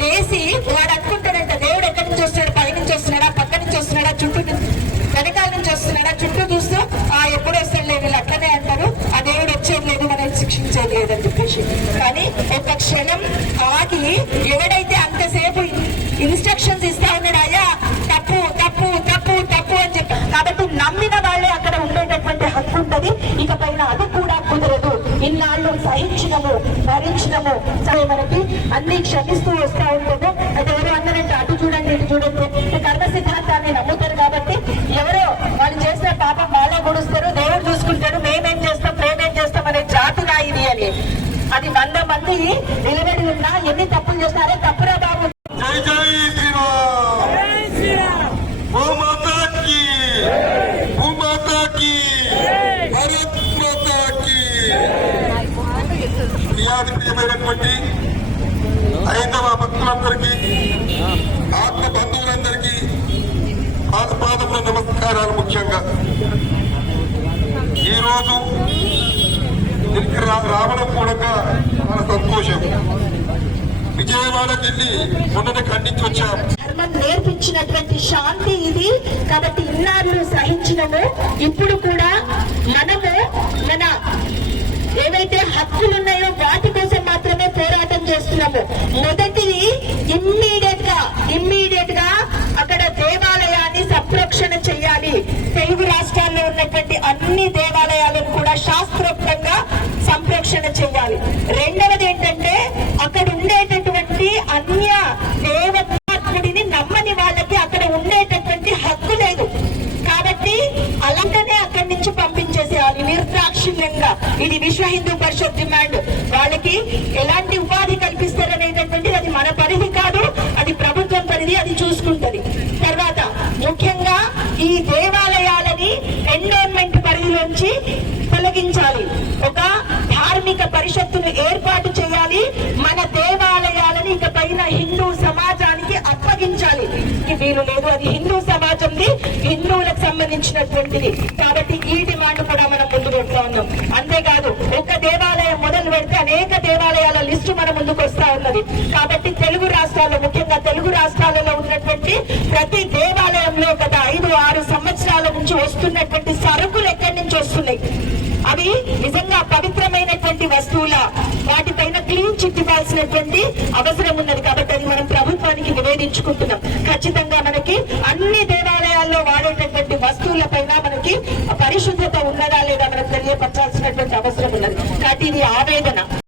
లేచి వాడు అనుకుంటాడంట దేవుడు ఎక్కడి నుంచి వస్తున్నాడు? పై నుంచి వస్తున్నాడా? పక్క నుంచి వస్తున్నాడా? చుట్టూ వెనకాల నుంచి వస్తున్నాడా? చుట్టూ చూస్తూ ఆ ఎప్పుడు వస్తాడు లేదు వీళ్ళు అట్లనే అంటారు. ఆ దేవుడు వచ్చేది లేదు మనం శిక్షించేది లేదని చెప్పేసి. కానీ ఒక క్షణం ఆగి ఎవడైతే అంతసేపు ఇన్స్ట్రక్షన్స్ ఇస్తే ఉన్నాడు అయ్యా తప్పు తప్పు తప్పు తప్పు అని చెప్పి కాబట్టి నమ్మిన వాళ్ళే అక్కడ ఉండేటటువంటి హక్కు ఉంటది ఇక పైన అది కూడా కుదరదు ఇన్నాళ్ళు సహించినము భరించినము సరే మనకి అన్ని క్షమిస్తూ వస్తా ఉంటుందో అయితే ఎవరు అన్నారంటే అటు చూడండి ఇటు చూడండి. కర్మ సిద్ధాంతాన్ని నమ్ముతారు కాబట్టి ఎవరో వాళ్ళు చేసిన పాపం బాగా గుడుస్తారు దేవుడు చూసుకుంటాడు మేమేం చేస్తాం మేమేం చేస్తాం అనే జాతి ఇది అని. అది వంద మంది నిలబడి ఉన్నా ఎన్ని తప్పు ప్రియాది ప్రియమైనటువంటి ఐదవ భక్తులందరికీ ఆత్మ బంధువులందరికీ పాదపాదముల నమస్కారాలు ముఖ్యంగా. ఈరోజు దీనికి రావడం కూడా చాలా సంతోషం. విజయవాడకి వెళ్ళి మొన్ననే ఖండించి వచ్చాం. ధర్మం నేర్పించినటువంటి శాంతి ఇది. కాబట్టి ఇన్నాళ్ళు సహించినము. ఇప్పుడు కూడా మనము మన ఏవైతే హక్కులు ఉన్నాయో వాటి చేస్తున్నాము మొదటిది ఇమ్మీడియట్గా ఇమ్మీడియట్గా అక్కడ దేవాలయాన్ని సంరక్షణ చేయాలి. తెలుగు రాష్ట్రాల్లో ఉన్నటువంటి అన్ని దేవాలయాలను కూడా శాస్త్రోక్తంగా సంరక్షణ చేయాలి. రెండవది ఏంటంటే అక్కడ ఉండేటటువంటి అన్య దేవతాత్ముడిని నమ్మని వాళ్ళకి అక్కడ ఉండేటటువంటి హక్కు లేదు. కాబట్టి అలాంటనే అక్కడి నుంచి పంపించేసేయాలి నిర్దాక్షిణ్యంగా. ఇది విశ్వ హిందూ పరిషత్ డిమాండ్. వాళ్ళకి ఎలాంటి ఉపాధి కల్పిస్తారనేటటువంటిది అది మన పరిధి కాదు అది ప్రభుత్వం పరిధి అది చూసుకుంటది తర్వాత ముఖ్యంగా ఈ దేవాలయాలని నుంచి తొలగించాలి. ఒక ధార్మిక పరిషత్తును ఏర్పాటు చేయాలి. మన దేవాలయాలని ఇక పైన హిందూ సమాజానికి అప్పగించాలి. ఇది వీలు లేదు అది హిందూ సమాజంది. హిందువులకు సంబంధించినటువంటిది. కాబట్టి ఈ డిమాండ్ కూడా మనం ముందు పెడతా ఉన్నాం. అంతేకాదు ఒక దేవాలయం మొదలు పెడితే అనేక దేవాలయాల లిస్టు మన ముందుకు వస్తా ఉన్నది. కాబట్టి తెలుగు రాష్ట్రాల్లో ముఖ్యంగా తెలుగు రాష్ట్రాలలో ఉన్నటువంటి ప్రతి దేవాలయంలో గత ఐదు ఆరు సంవత్సరాల నుంచి వస్తున్నటువంటి సరుకులు అవసరం ఉన్నది కాబట్టి అది మనం ప్రభుత్వానికి నివేదించుకుంటున్నాం. ఖచ్చితంగా మనకి అన్ని దేవాలయాల్లో వాడేటటువంటి వస్తువుల పైన మనకి పరిశుద్ధత ఉన్నదా లేదా మనకు తెలియపరచాల్సినటువంటి అవసరం ఉన్నది. కాబట్టి ఇది ఆవేదన.